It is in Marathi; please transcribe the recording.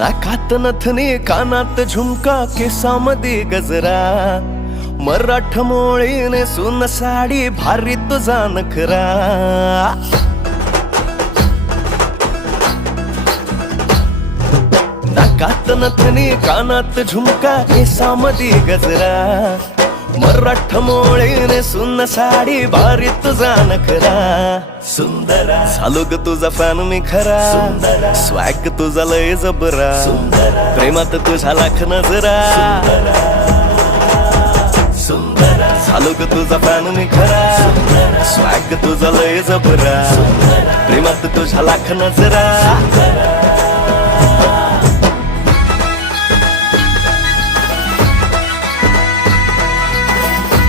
नाकात नथनी कानात झुमका केसामध्ये गजरा मराठ मोळीने सुन साडी भारी तुझा नखरा नाकात नथनी कानात झुमका केसामध्ये गजरा मराठ मोळीने सुन साडी भारी तुझा नखरा सुंदरा झालो ग तुझा फॅन मी खरा स्वॅग तुझा लय जबरा प्रेमात तुझा लाख नजरा झालो ग तुझा फॅन मी खरा स्वॅग तुझा लय जबरा प्रेमात तुझा लाख नजरा